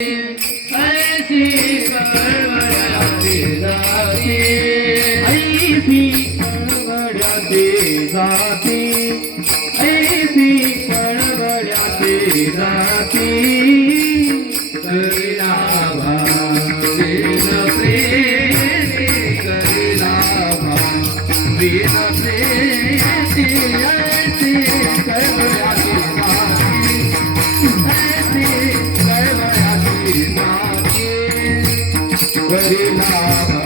ऐसी कळवळ्याची जाती, ऐसी कळवळ्याची जाती, ऐसी कळवळ्याची जाती, करीला भावीन प्रेमी, करीला भावीन प्रेमी, ऐसी कळवळ्याची जाती, ऐसी कळवळ्याची जाती, करीला